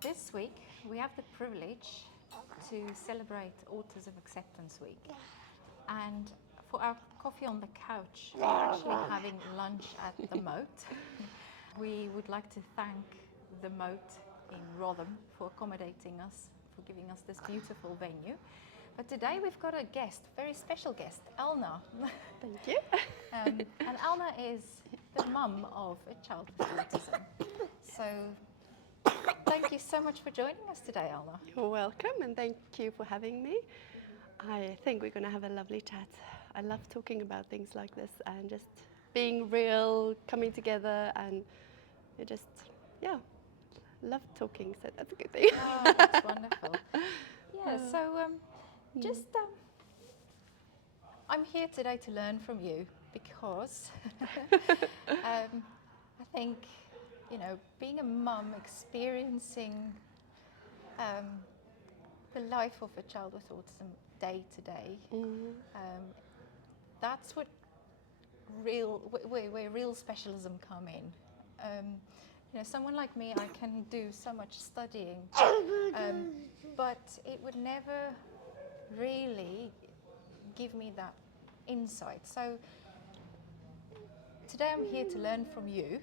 This week we have the privilege to celebrate Autism Acceptance Week, and for our coffee on the couch we're actually having lunch at the Moat. We would like to thank the Moat in Rotherham for accommodating us, for giving us this beautiful venue. But today we've got a guest, very special guest, Elna. Thank you. And Elna is the mum of a child with autism. So thank you so much for joining us today, Elna. You're welcome, and thank you for having me. I think we're going to have a lovely chat. I love talking about things like this and just being real, coming together, and you just, love talking, so that's a good thing. Oh, that's wonderful. Yeah, so I'm here today to learn from you because I think, being a mum, experiencing the life of a child with autism day to day, that's what where real specialism come in. Someone like me, I can do so much studying, but it would never really give me that insight. So today I'm here to learn from you.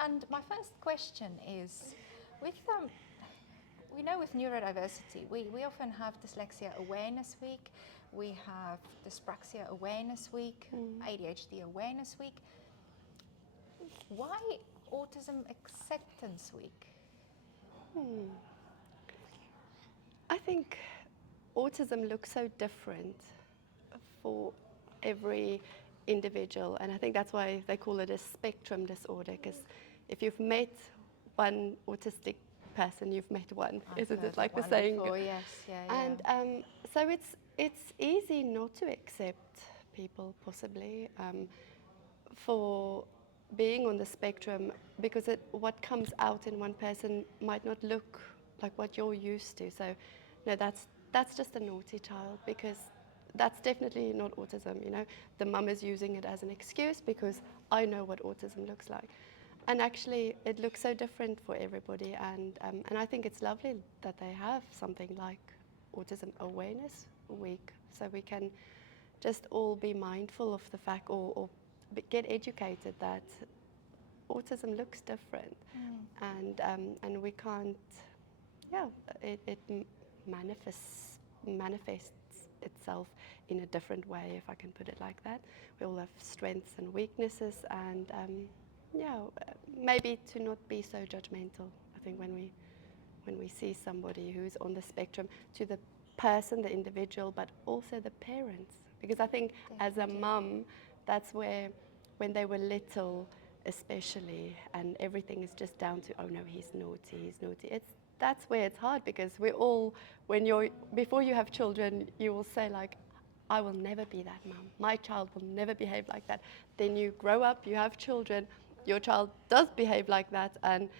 And my first question is, we know with neurodiversity, we often have Dyslexia Awareness Week, we have Dyspraxia Awareness Week, ADHD Awareness Week. Why Autism Acceptance Week? I think autism looks so different for every individual, and I think that's why they call it a spectrum disorder, because if you've met one autistic person, you've met one. Isn't it like the saying? Before, yes, yeah. And so it's easy not to accept people, possibly, for being on the spectrum, because what comes out in one person might not look like what you're used to. So, no, that's just a naughty child, because that's definitely not autism. The mum is using it as an excuse because I know what autism looks like, and actually it looks so different for everybody. And I think it's lovely that they have something like Autism Awareness Week, so we can just all be mindful of the fact, or get educated that autism looks different, and we can't. It manifests itself in a different way, if I can put it like that. We all have strengths and weaknesses, and maybe to not be so judgmental. I think when we see somebody who's on the spectrum, to the person, the individual, but also the parents, because I think as a mum, that's where, when they were little especially, and everything is just down to, oh no, he's naughty. That's where it's hard, because we all, before you have children, you will say like, I will never be that mum. My child will never behave like that. Then you grow up, you have children, your child does behave like that, and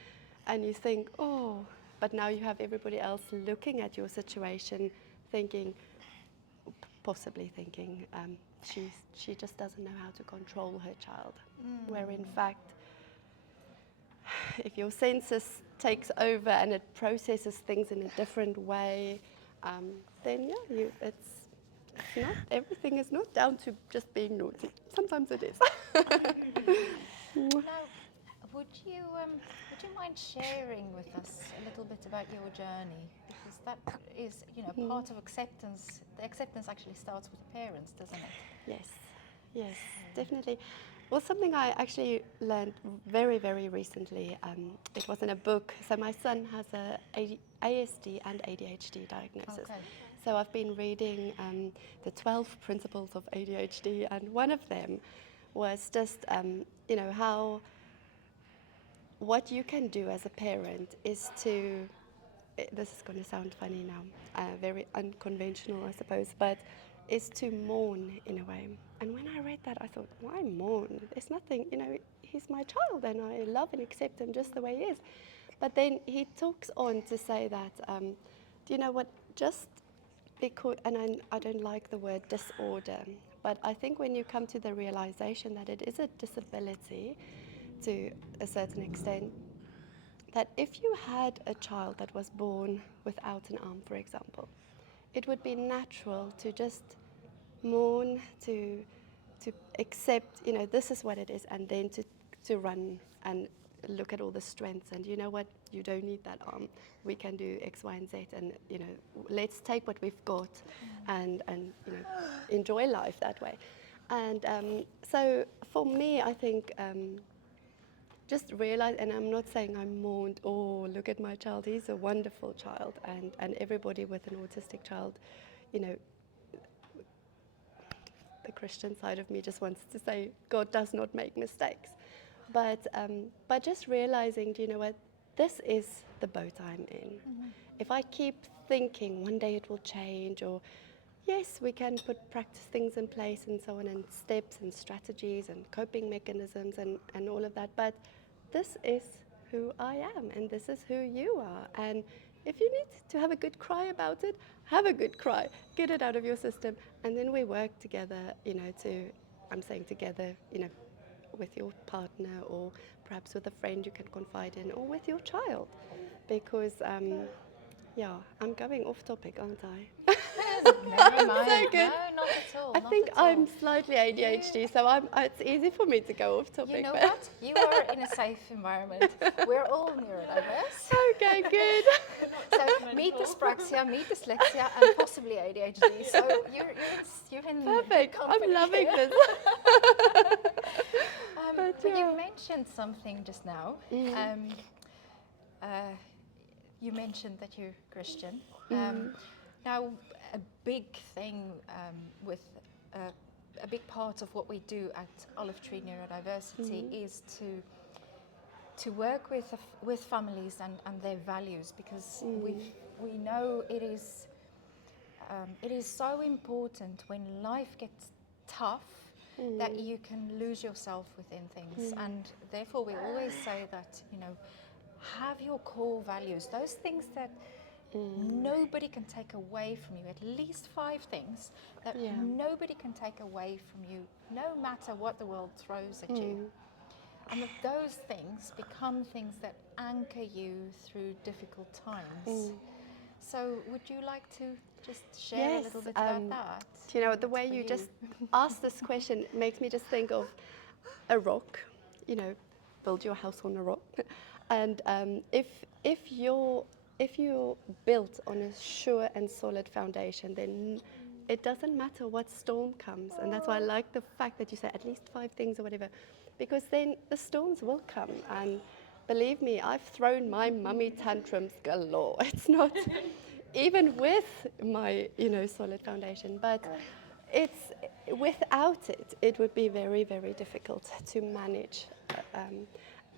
you think, oh, but now you have everybody else looking at your situation, possibly thinking, she just doesn't know how to control her child. Where in fact, if your senses takes over and it processes things in a different way, then it's not, everything is not down to just being naughty. Sometimes it is. Now, would you mind sharing with us a little bit about your journey? Because that is, part of acceptance. The acceptance actually starts with parents, doesn't it? Yes, definitely. Well, something I actually learned very, very recently, it was in a book. So my son has a ASD and ADHD diagnosis. Okay. So I've been reading the 12 principles of ADHD, and one of them was just, how what you can do as a parent is to, this is going to sound funny now, very unconventional, I suppose, but is to mourn in a way. And when I read that, I thought, why mourn? There's nothing, he's my child and I love and accept him just the way he is. But then he talks on to say that, do you know what, just because, and I don't like the word disorder, But I think when you come to the realization that it is a disability to a certain extent, that if you had a child that was born without an arm, for example, it would be natural to just mourn, to accept, this is what it is, and then to run and look at all the strengths, and you know what, you don't need that arm, we can do X, Y, and Z, and let's take what we've got and enjoy life that way. And so for me, I think just realize, and I'm not saying I'm mourned, oh, look at my child, he's a wonderful child, and everybody with an autistic child, the Christian side of me just wants to say God does not make mistakes. But just realizing, do you know what, this is the boat I'm in. If I keep thinking one day it will change, or yes, we can practice things in place and so on, and steps and strategies and coping mechanisms and all of that, but this is who I am, and this is who you are. And if you need to have a good cry about it, have a good cry, get it out of your system, and then we work together, I'm saying together, with your partner, or perhaps with a friend you can confide in, or with your child, because I'm going off topic, aren't I? Never mind. So good. No, not at all. I think I'm slightly ADHD, so it's easy for me to go off topic. You know what? You are in a safe environment. We're all neurodiverse. Okay, good. So meet dyspraxia, meet dyslexia, and possibly ADHD. So you're in Perfect. company. I'm loving this. But you mentioned something just now. You mentioned that you're Christian. Now, a big thing a big part of what we do at Olive Tree Neurodiversity is to work with families and their values, because we know it is so important when life gets tough that you can lose yourself within things, and therefore we always say that have your core values, those things that nobody can take away from you, at least 5 things that nobody can take away from you, no matter what the world throws at you. And that those things become things that anchor you through difficult times. So would you like to just share a little bit about that? Do you know, the way you just asked this question makes me just think of a rock, build your house on a rock. And if you're built on a sure and solid foundation, then it doesn't matter what storm comes. And that's why I like the fact that you say at least 5 things or whatever, because then the storms will come. And believe me, I've thrown my mummy tantrums galore. It's not even with my solid foundation, but it's without it, it would be very, very difficult to manage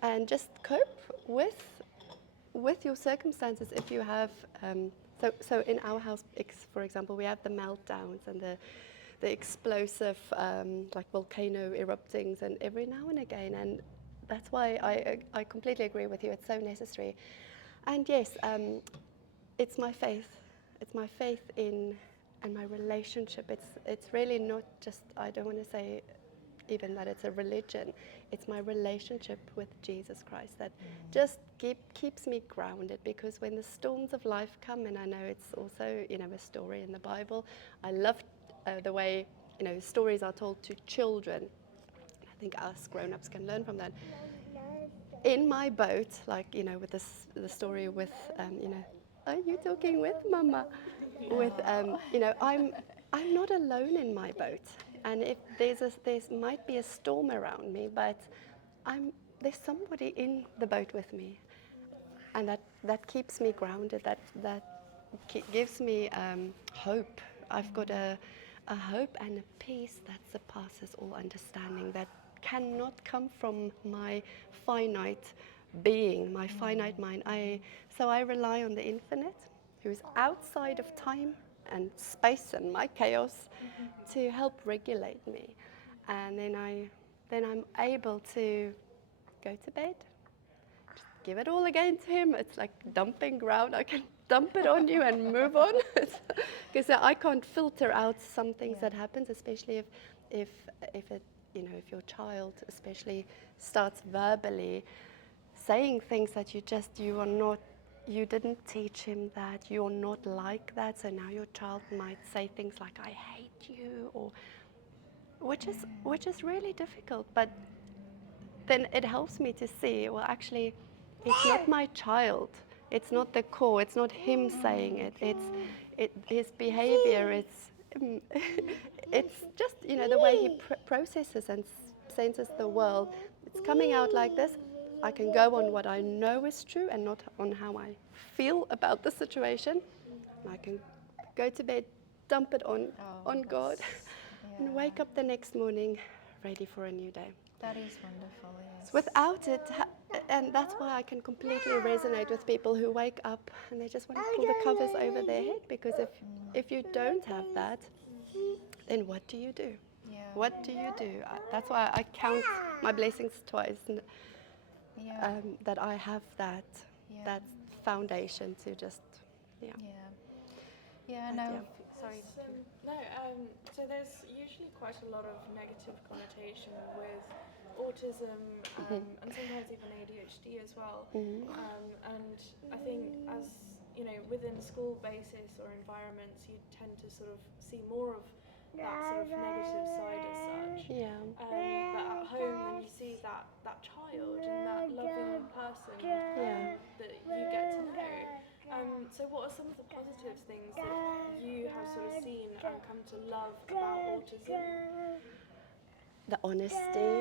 and just cope with your circumstances. If you have so in our house, for example, we have the meltdowns and the explosive like volcano eruptings, and every now and again, and that's why I completely agree with you, it's so necessary. And yes, it's my faith in and my relationship. It's really not just, I don't want to say even that it's a religion, it's my relationship with Jesus Christ that just keeps me grounded, because when the storms of life come, and I know it's also a story in the Bible, I love the way stories are told to children. I think us grown-ups can learn from that. In my boat, like with the story with are you talking with Mama? With I'm not alone in my boat, and if there's might be a storm around me, but there's somebody in the boat with me, and that keeps me grounded. That gives me hope. I've got a hope and a peace that surpasses all understanding, that cannot come from my finite being, my finite mind. So I rely on the infinite, who is outside of time and space and my chaos, to help regulate me. And then I'm able to go to bed, just give it all again to him. It's like dumping ground. I can dump it on you and move on. Because I can't filter out some things that happens, especially if it, you know, if your child especially starts verbally saying things that you didn't teach him that, you're not like that, so now your child might say things like, I hate you, or which is really difficult. But then it helps me to see, well, actually, it's not my child. It's not the core. It's not him saying it. It's his behavior. It's just, you know, the way he processes and senses the world. It's coming out like this. I can go on what I know is true and not on how I feel about the situation. I can go to bed, dump it on God, and wake up the next morning ready for a new day. That is wonderful, yes. Without it, and that's why I can completely resonate with people who wake up and they just want to pull the covers over their head, because if you don't have that, then what do you do? Yeah. What do you do? That's why I count my blessings twice, that I have that foundation to just, Sorry. So there's usually quite a lot of negative connotation with autism and sometimes even ADHD as well. And I think, as you know, within school basis or environments, you tend to sort of see more of that sort of negative side as such. But at home, when you see that child and that loving person that you get to know. So what are some of the positive things that you have sort of seen and come to love about autism? The honesty,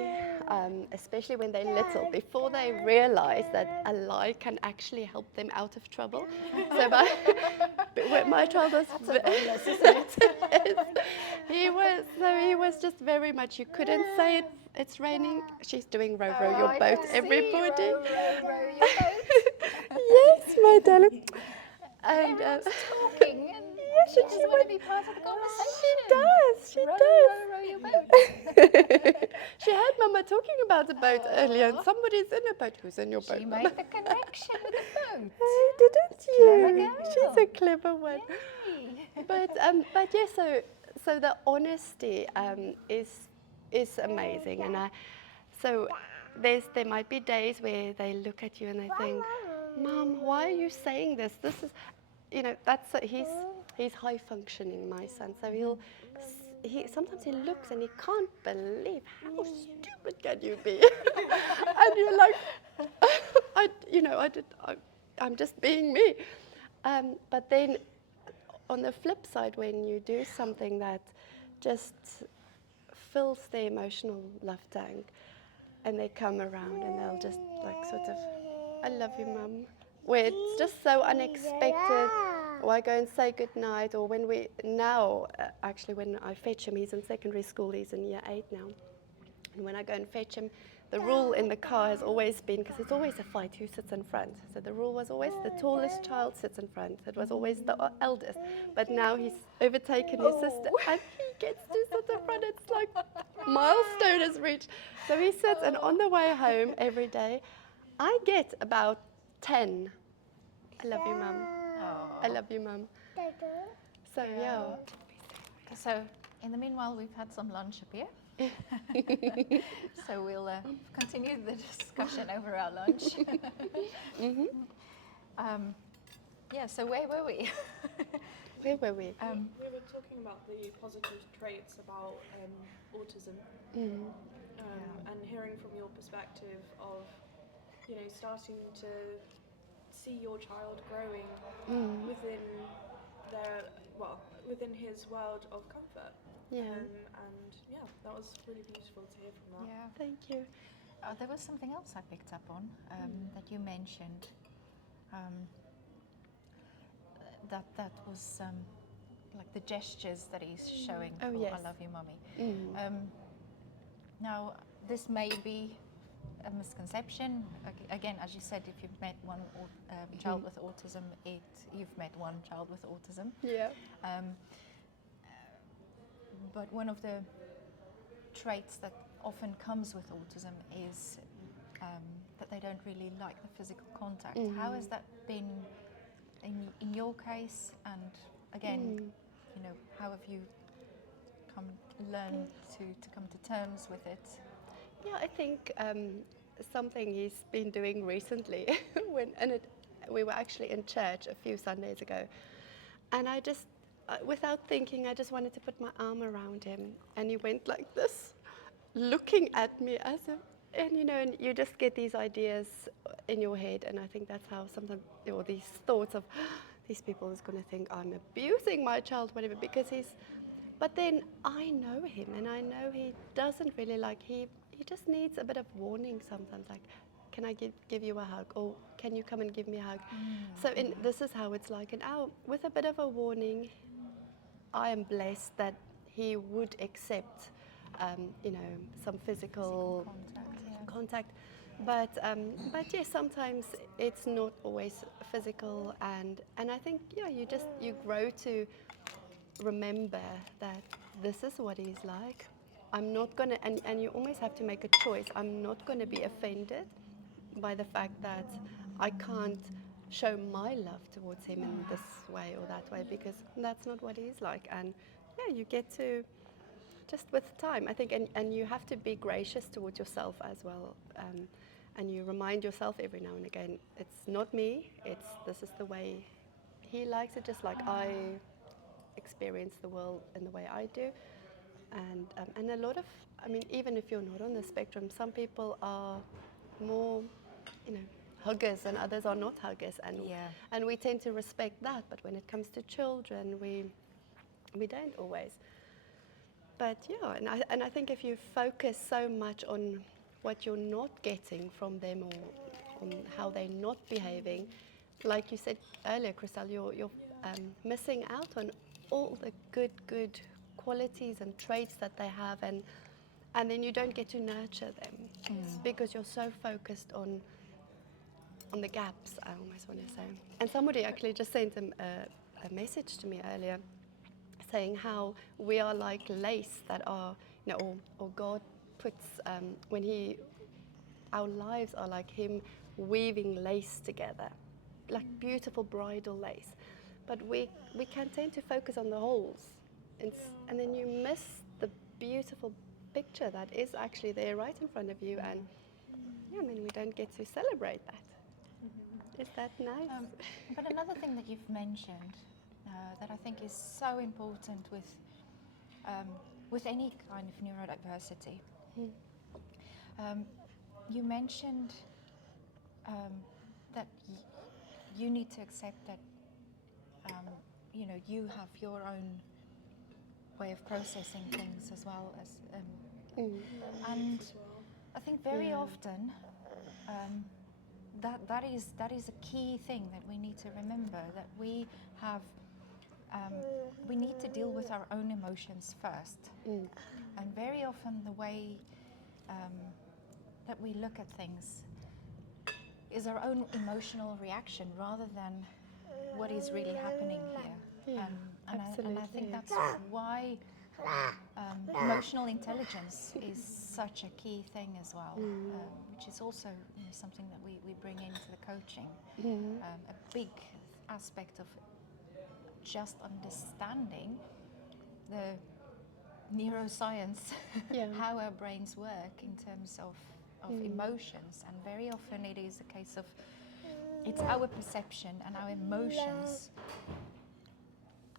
especially when they're little, before they realize that a lie can actually help them out of trouble. So when my child was, he was just very much, you couldn't say it, it's raining, she's doing row your boat, everybody. Row your boat. Yes, my darling. And everyone's talking and she doesn't want to be part of the conversation. She does. Row your boat. She heard Mama talking about a boat earlier, and somebody's in a boat. Who's in your boat? She made the connection with the boat. Oh, didn't you? Clever girl. She's a clever one. Yay. But yes, so the honesty is amazing, and so there might be days where they look at you and they think, Mom, why are you saying this? This is, you know, he's high functioning, my son. So sometimes he looks and he can't believe, how stupid can you be? And you're like, I'm just being me. But then on the flip side, when you do something that just fills the emotional love tank, and they come around and they'll just like sort of, I love you, Mum, where it's just so unexpected. Or I go and say goodnight, or when actually when I fetch him, he's in secondary school, he's in year 8 now. And when I go and fetch him, the rule in the car has always been, because it's always a fight, who sits in front. So the rule was always the tallest child sits in front. It was always the eldest. But now he's overtaken his sister, and he gets to sit in front. It's like milestone is reached. So he sits, and on the way home every day, I get about 10. I love you, Mum. I love you, Mum. So, yeah. So, in the meanwhile, we've had some lunch up here. So we'll continue the discussion over our lunch. So where were we? Where were we? We were talking about the positive traits about autism, and hearing from your perspective of, you know, starting to see your child growing within his world of comfort. And that was really beautiful to hear from that. Yeah. Thank you. There was something else I picked up on that you mentioned. That was like the gestures that he's showing for yes. I love you, Mummy. Now, this may be a misconception. Again, as you said, if you've met one child with autism, you've met one child with autism. Yeah. But one of the traits that often comes with autism is that they don't really like the physical contact. How has that been in your case, and again, you know, how have you learned to come to terms with it? Yeah, I think something he's been doing recently, we were actually in church a few Sundays ago, and I just, without thinking, I just wanted to put my arm around him, and he went like this, looking at me as if, and you know, and you just get these ideas in your head, and I think that's how sometimes, or these thoughts of, these people is going to think I'm abusing my child, whatever, because he's, but then I know him, and I know he doesn't really like, he just needs a bit of warning sometimes, like, can I give you a hug, or can you come and give me a hug? So this is how it's like, and with a bit of a warning, I am blessed that he would accept, you know, some physical contact. But yes, sometimes it's not always physical, and I think you grow to remember that this is what he's like. I'm not gonna, and you almost have to make a choice. I'm not gonna be offended by the fact that I can't show my love towards him in this way or that way, because that's not what he's like. And yeah, you get to, just with time, I think, and you have to be gracious towards yourself as well. And you remind yourself every now and again, it's not me, this is the way he likes it, just like I experience the world in the way I do. And a lot of, I mean, even if you're not on the spectrum, some people are more, you know, huggers, and others are not huggers, and we tend to respect that. But when it comes to children, we don't always. But yeah, and I think if you focus so much on what you're not getting from them, or on how they're not behaving, like you said earlier, Christelle, you're missing out on all the good qualities and traits that they have, and then you don't get to nurture them because you're so focused on the gaps, I almost want to say. And somebody actually just sent a message to me earlier, saying how we are like lace that are, you know, or God puts, our lives are like him weaving lace together, like beautiful bridal lace. But we can tend to focus on the holes, and then you miss the beautiful picture that is actually there right in front of you. And yeah, I mean, we don't get to celebrate that. Is that nice? But another thing that you've mentioned that I think is so important with any kind of neurodiversity, you mentioned that you need to accept that you know, you have your own way of processing things as well as, and I think very often that is a key thing that we need to remember, that we have. We need to deal with our own emotions first, and very often the way that we look at things is our own emotional reaction rather than what is really happening here. Yeah, and absolutely. I think that's why emotional intelligence is such a key thing as well, which is also, you know, something that we bring into the coaching. A big aspect of just understanding the neuroscience, how our brains work in terms of emotions, and very often it is a case of it's our perception and our emotions,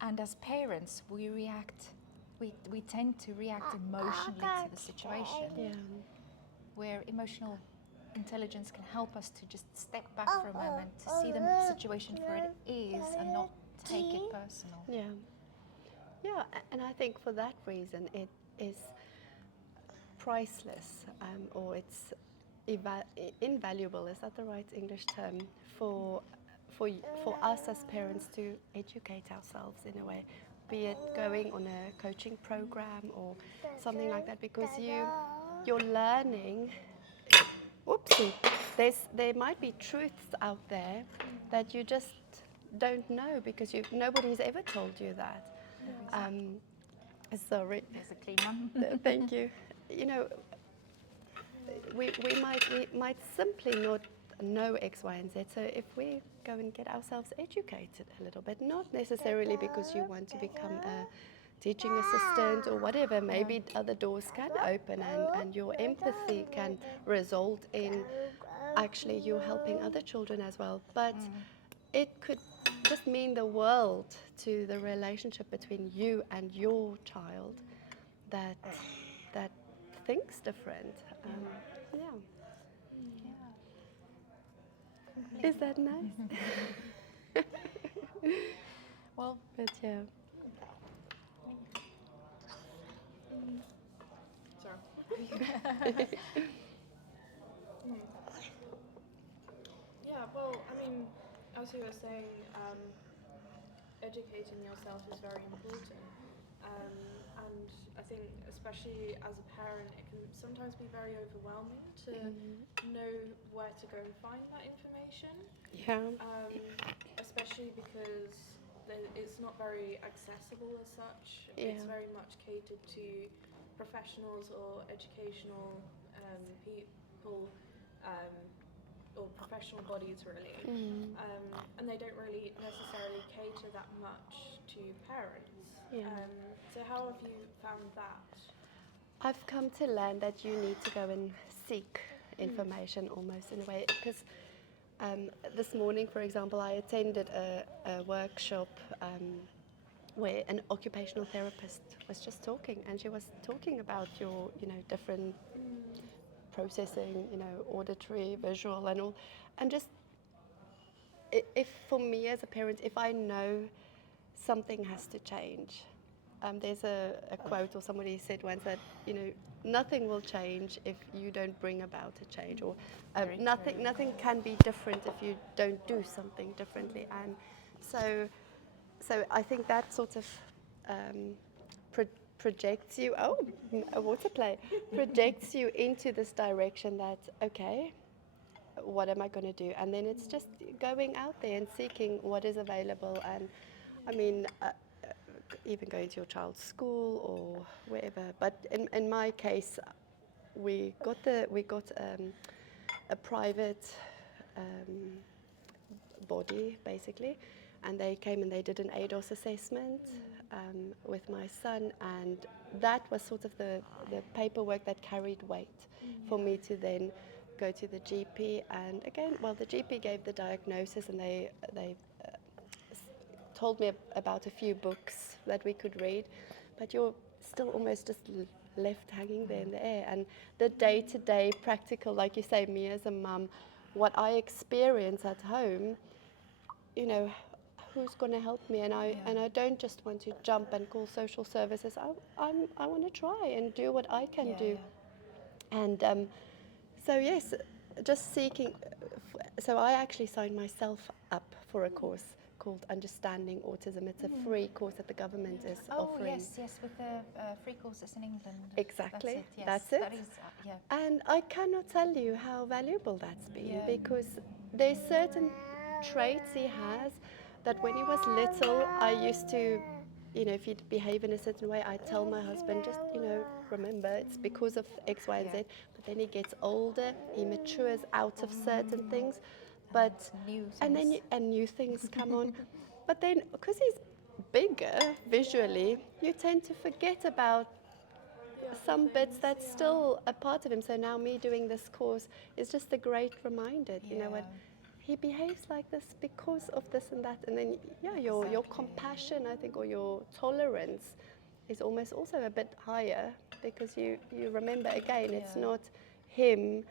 and as parents we tend to react emotionally to the situation, where emotional intelligence can help us to just step back for a moment, to see the situation for it is and not take it personal. Yeah, and I think for that reason it is priceless, or it's invaluable. Is that the right English term for us as parents to educate ourselves in a way, be it going on a coaching program or something like that, because you're learning. Whoopsie, there might be truths out there that you just don't know because nobody's ever told you that. Sorry. There's a clean one. Thank you. You know, we might simply know X, Y, and Z. So if we go and get ourselves educated a little bit, not necessarily because you want to become a teaching assistant or whatever, maybe other doors can open and your empathy can result in actually you helping other children as well. But it could just mean the world to the relationship between you and your child that thinks different. Yeah. Is that nice? Well, But yeah. Sorry. Yeah, well, I mean, as you were saying, educating yourself is very important. And I think, especially as a parent, it can sometimes be very overwhelming to know where to go and find that information. Yeah. Especially because it's not very accessible as such. Yeah. It's very much catered to professionals or educational people or professional bodies, really. And they don't really necessarily cater that much to parents. Yeah. So how have you found that? I've come to learn that you need to go and seek information almost in a way, because this morning, for example, I attended a workshop where an occupational therapist was just talking, and she was talking about your, different processing, auditory, visual, and all, and just if for me as a parent, if I know something has to change. There's a quote, or somebody said once that, nothing will change if you don't bring about a change, or nothing can be different if you don't do something differently. And so I think that sort of projects you, a water play, projects you into this direction that, okay, what am I going to do? And then it's just going out there and seeking what is available. And I mean, even going to your child's school or wherever. But in my case, we got a private body basically, and they came and they did an ADOS assessment with my son, and that was sort of the paperwork that carried weight for me to then go to the GP. And again, well, the GP gave the diagnosis, and they told me about a few books that we could read, but you're still almost just left hanging there in the air. And the day-to-day practical, like you say, me as a mum, what I experience at home, who's going to help me? And I don't just want to jump and call social services. I want to try and do what I can do. And so yes, just seeking. So I actually signed myself up for a course called Understanding Autism. It's a free course that the government is offering. Yes, with the free courses in England. Exactly, That's it. That is, And I cannot tell you how valuable that's been, because there's certain traits he has that when he was little, I used to, if he'd behave in a certain way, I'd tell my husband, just, remember, it's because of X, Y, and Z. But then he gets older, he matures out of certain things. But new things. and then new things come on. But then because he's bigger visually, you tend to forget about some bits that's still a part of him. So now me doing this course is just a great reminder. You know what? He behaves like this because of this and that. And then your compassion, I think, or your tolerance is almost also a bit higher, because you remember again, it's not him.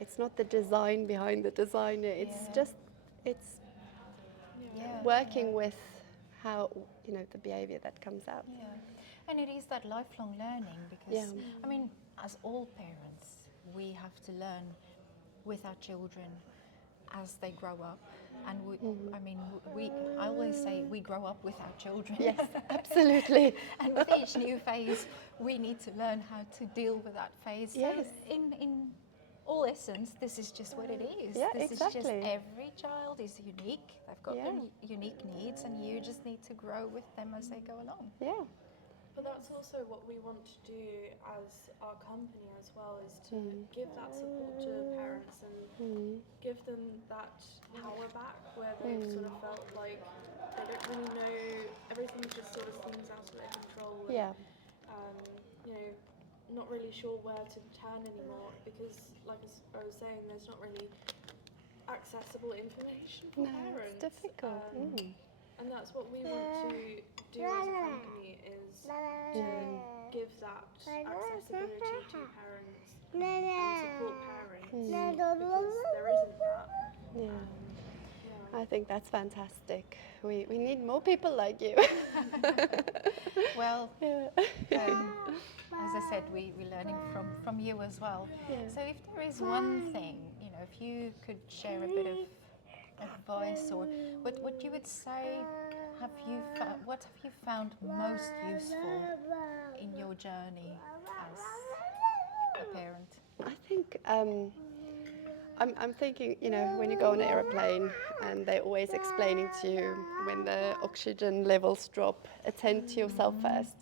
It's not the design behind the designer. It's just working with how the behavior that comes out. Yeah, and it is that lifelong learning, because I mean, as all parents, we have to learn with our children as they grow up, and I always say we grow up with our children. Yes, absolutely. And with each new phase, we need to learn how to deal with that phase. Yes. So in all essence, this is just what it is. Yeah, this exactly. is just every child is unique. They've got their unique needs, and you just need to grow with them as they go along. Yeah. But that's also what we want to do as our company as well, is to give that support to parents and give give them that power back where they've sort of felt like they don't really know, everything just sort of seems out of their control. And, Yeah. you know, not really sure where to turn anymore because, like I was saying, there's not really accessible information for parents. It's difficult. And that's what we want to do as a company, is to give that accessibility to parents and support parents because there isn't that. Yeah. I think that's fantastic. We need more people like you. Well, Yeah. as I said, we're learning from you as well. Yeah. So if there is one thing, you know, if you could share a bit of advice, or what you would say, what have you found most useful in your journey as a parent? I think I'm thinking, you know, when you go on an aeroplane and they're always explaining to you when the oxygen levels drop, attend to yourself first.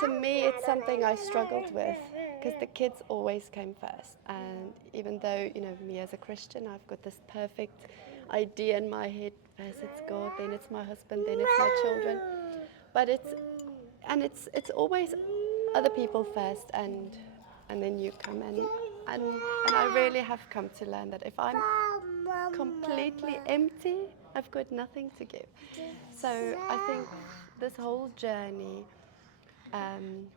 To me, it's something I struggled with because the kids always came first. And even though, you know, me as a Christian, I've got this perfect idea in my head: first it's God, then it's my husband, then it's my children. But it's always other people first, and then you come in. And I really have come to learn that if I'm completely empty, I've got nothing to give. So I think this whole journey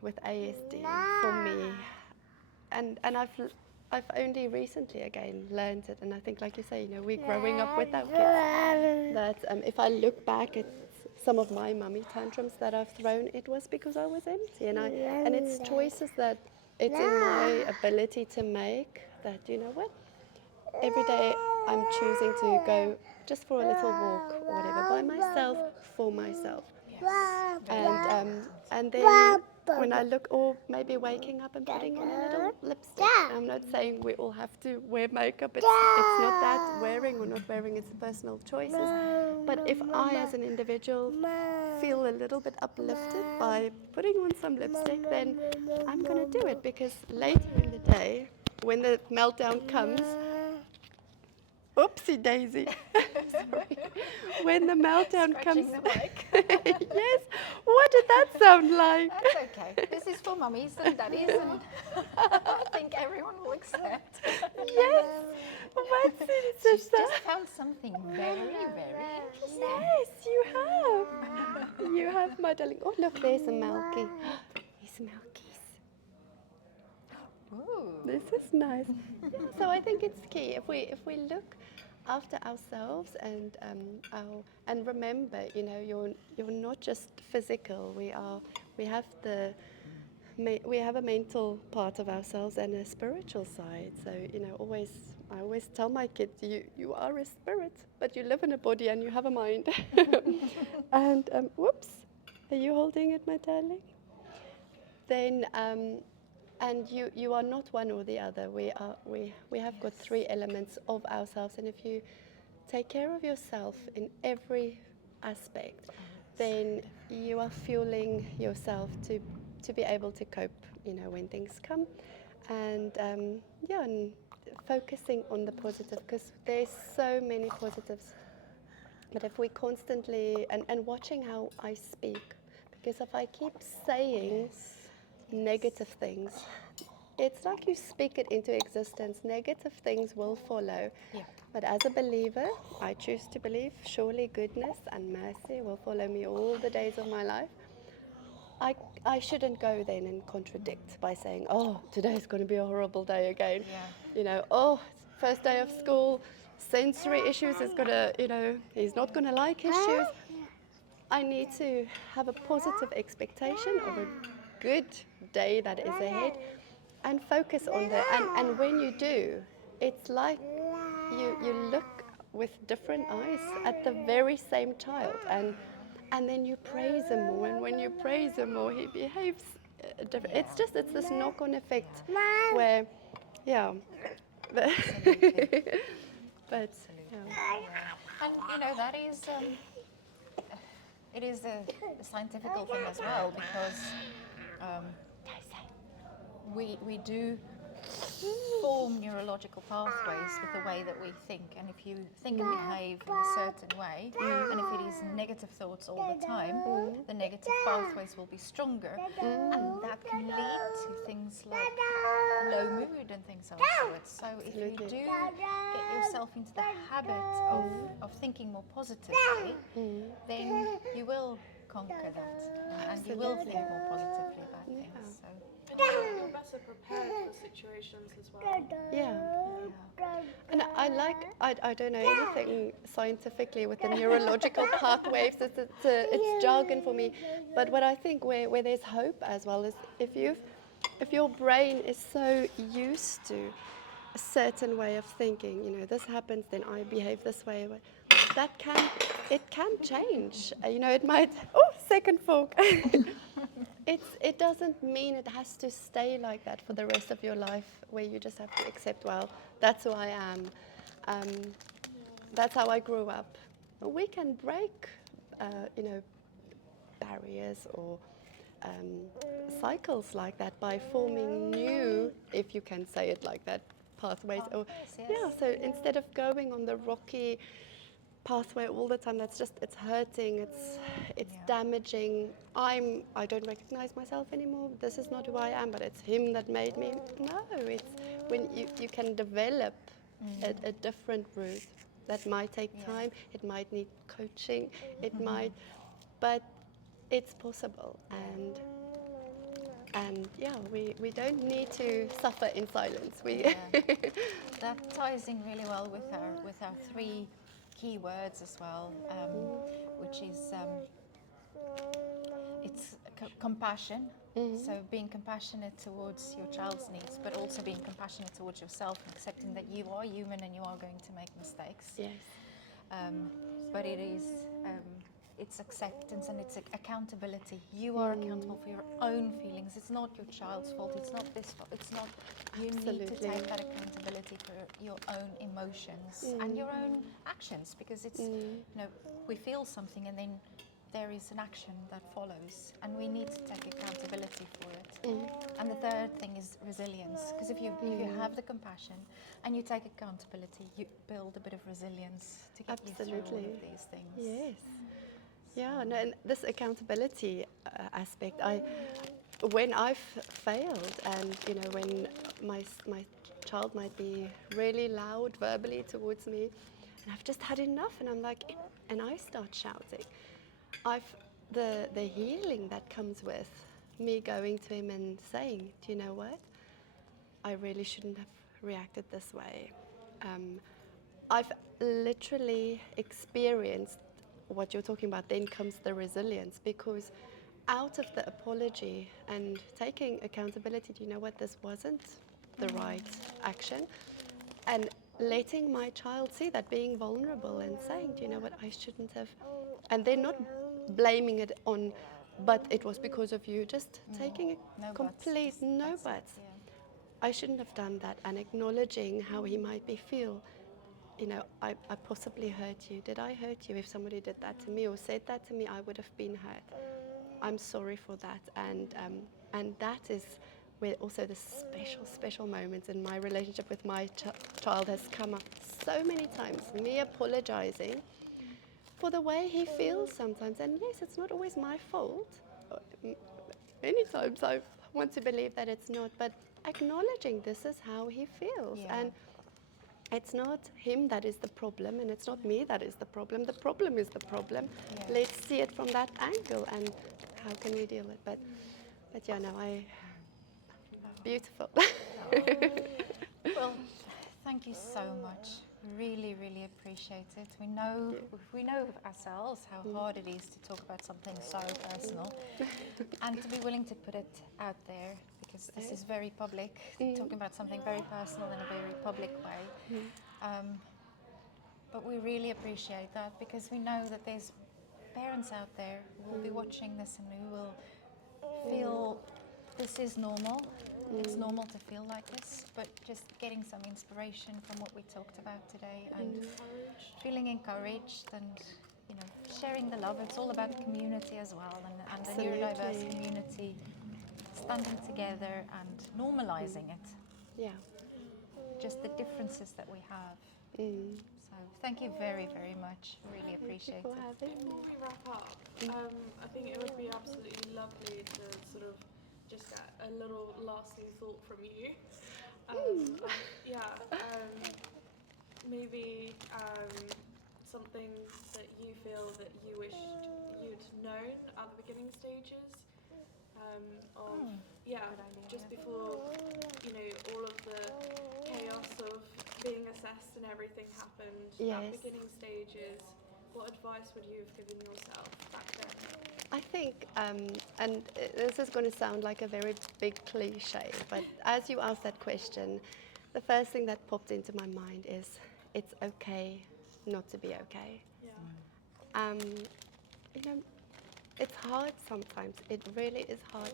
with ASD for me, and I've only recently again learned it, and I think, like you say, you know, we're growing up with our kids. That if I look back at some of my mummy tantrums that I've thrown, it was because I was empty, and it's choices that it's in my ability to make. That, you know what, every day I'm choosing to go just for a little walk or whatever by myself, for myself. And then when I look, or maybe waking up and putting on a little lipstick. I'm not saying we all have to wear makeup. It's not that wearing or not wearing, it's personal choices. But if I as an individual feel a little bit uplifted by putting on some lipstick, then I'm going to do it, because later in the day, when the meltdown comes, oopsie daisy. Sorry. When the meltdown comes. The mic. Yes. What did that sound like? That's okay. This is for mummies and daddies, and I think everyone will accept. Yes. What's it, She's sister? just found something very, very interesting. Yes, you have. You have, my darling. Oh, look, there's a Malky. He's Malkies. Ooh. This is nice. So I think it's key if we look after ourselves and remember, you know, you're not just physical. We have a mental part of ourselves and a spiritual side. So, you know, I always tell my kids, you are a spirit, but you live in a body and you have a mind. And whoops, are you holding it, my darling? Then. And you are not one or the other. We have got three elements of ourselves, and if you take care of yourself in every aspect, then you are fueling yourself to be able to cope, you know, when things come, and and focusing on the positive, because there's so many positives. But if we constantly and watching how I speak, because if I keep saying negative things, it's like you speak it into existence. Negative things will follow. Yeah. But as a believer, I choose to believe surely goodness and mercy will follow me all the days of my life. I shouldn't go then and contradict by saying, oh, today's going to be a horrible day again. Yeah. You know, oh, first day of school, sensory issues is going to, you know, he's not going to like his shoes. I need to have a positive expectation of a good day that is ahead, and focus on that. And when you do, it's like you look with different eyes at the very same child, and then you praise him more, and when you praise him more, he behaves different. It's this knock-on effect where, yeah. But And you know, that is it is a scientific thing as well, because we do form neurological pathways with the way that we think. And if you think and behave in a certain way, and if it is negative thoughts all the time, the negative pathways will be stronger. And that can lead to things like low mood and things afterwards. So if you do get yourself into the habit of thinking more positively, then you will conquer that, and you will think more positively about things. So. You're better prepared for situations as well. Yeah. And I don't know anything scientifically with the neurological pathways. It's jargon for me. But what I think where there's hope as well is if your brain is so used to a certain way of thinking, you know, this happens, then I behave this way. It can change. You know, it might. Oh, second fork. It doesn't mean it has to stay like that for the rest of your life, where you just have to accept, well, that's who I am. That's how I grew up. We can break, you know, barriers or cycles like that by forming new, if you can say it like that, pathways. Yeah. So instead of going on the rocky pathway all the time, it's hurting, it's damaging. I don't recognize myself anymore. This is not who I am, but it's him that made me. No, it's when you can develop a different route. That might take time. It might need coaching. It might, but it's possible. And we don't need to suffer in silence. That ties in really well with our three key words as well, which is it's compassion. So being compassionate towards your child's needs, but also being compassionate towards yourself and accepting that you are human and you are going to make mistakes. Yes. But it's acceptance and it's accountability. You are accountable for your own feelings. It's not your child's fault. It's not this fault. It's not. You need to take that accountability for your own emotions and your own actions, because it's you know, we feel something and then there is an action that follows, and we need to take accountability for it. And the third thing is resilience, because if you have the compassion and you take accountability, you build a bit of resilience to get you through all of these things. Yes. Yeah, no, and this accountability aspect, when I've failed, and you know, when my child might be really loud verbally towards me, and I've just had enough, and I'm like, and I start shouting. The healing that comes with me going to him and saying, do you know what? I really shouldn't have reacted this way. I've literally experienced what you're talking about. Then comes the resilience, because out of the apology and taking accountability, do you know what? This wasn't the right action. And letting my child see that, being vulnerable and saying, do you know what? I shouldn't have. And they're not blaming it on, but it was because of you. Just taking a complete no buts. I shouldn't have done that, and acknowledging how he might be feel. You know, I possibly hurt you. Did I hurt you? If somebody did that to me or said that to me, I would have been hurt. I'm sorry for that. And that is where also the special moments in my relationship with my child has come up so many times. Me apologizing for the way he feels sometimes. And yes, it's not always my fault. Many times I want to believe that it's not, but acknowledging this is how he feels. And it's not him that is the problem, and it's not me that is the problem. The problem is the problem. Let's see it from that angle, and how can we deal with it? But yeah, no, beautiful. Well, thank you so much. Really, really appreciate it. We know ourselves how hard it is to talk about something so personal, and to be willing to put it out there, because this is very public, talking about something very personal in a very public way. But we really appreciate that, because we know that there's parents out there who will be watching this and who will feel this is normal. It's normal to feel like this, but just getting some inspiration from what we talked about today, and feeling encouraged, and you know, sharing the love. It's all about community as well, and the neurodiverse community, standing together and normalizing it. Yeah. just the differences that we have. Mm. So thank you very, very much. Really Thank you appreciate for it. having me. Before we wrap up, I think it would be absolutely lovely to sort of just get a little lasting thought from you. Maybe something that you feel that you wished you'd known at the beginning stages of Good idea, just yeah. before all of the chaos of being assessed and everything happened at Yes. beginning stages. What advice would you have given yourself back then? I think, and this is going to sound like a very big cliche, but as you asked that question, the first thing that popped into my mind is it's okay not to be okay. Yeah. It's hard sometimes. It really is hard,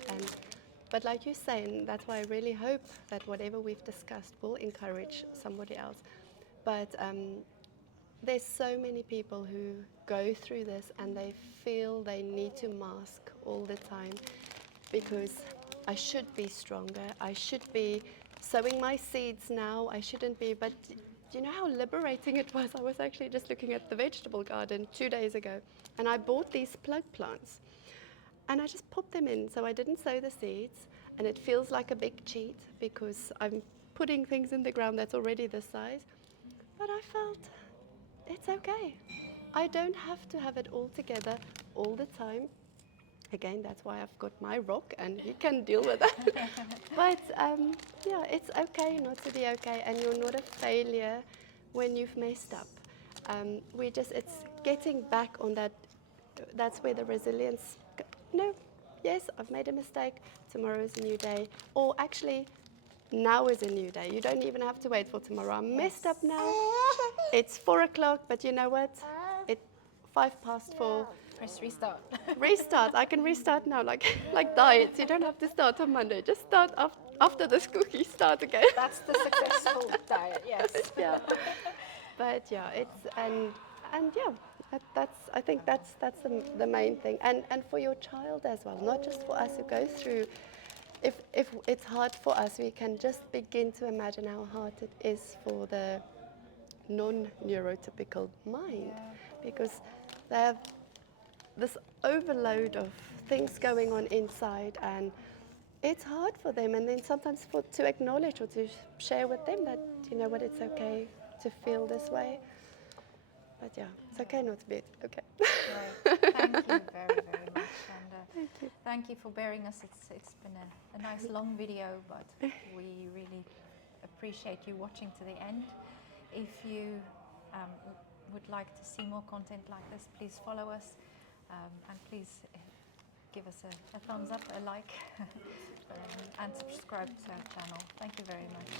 but like you're saying, that's why I really hope that whatever we've discussed will encourage somebody else. But there's so many people who go through this and they feel they need to mask all the time because I should be stronger, I should be sowing my seeds now, I shouldn't be. But do you know how liberating it was? I was actually just looking at the vegetable garden 2 days ago and I bought these plug plants and I just popped them in, so I didn't sow the seeds, and it feels like a big cheat because I'm putting things in the ground that's already this size, but I felt it's okay. I don't have to have it all together all the time. Again, that's why I've got my rock and he can deal with that. But it's okay not to be okay, and you're not a failure when you've messed up. It's getting back on that. That's where the resilience. No, yes, I've made a mistake. Tomorrow is a new day, or actually, now is a new day. You don't even have to wait for tomorrow. I messed up now. It's 4 o'clock, but you know what? It's 4:05. Press restart. Restart. I can restart now, like diets. You don't have to start on Monday. Just start after this cookie. Start again. That's the successful diet, yes. Yeah. But yeah, it's and yeah, I think that's the main thing, and for your child as well, not just for us who go through. If it's hard for us, we can just begin to imagine how hard it is for the non-neurotypical mind, because they have this overload of things going on inside, and it's hard for them. And then sometimes to acknowledge or to share with them that, you know what, it's okay to feel this way. But yeah, it's okay not to be okay. Right. Thank you very, very much. And Thank you. thank you for bearing us. It's been a nice long video, but we really appreciate you watching to the end. If you would like to see more content like this, please follow us, and please give us a thumbs up, a like, and subscribe to our channel. Thank you very much.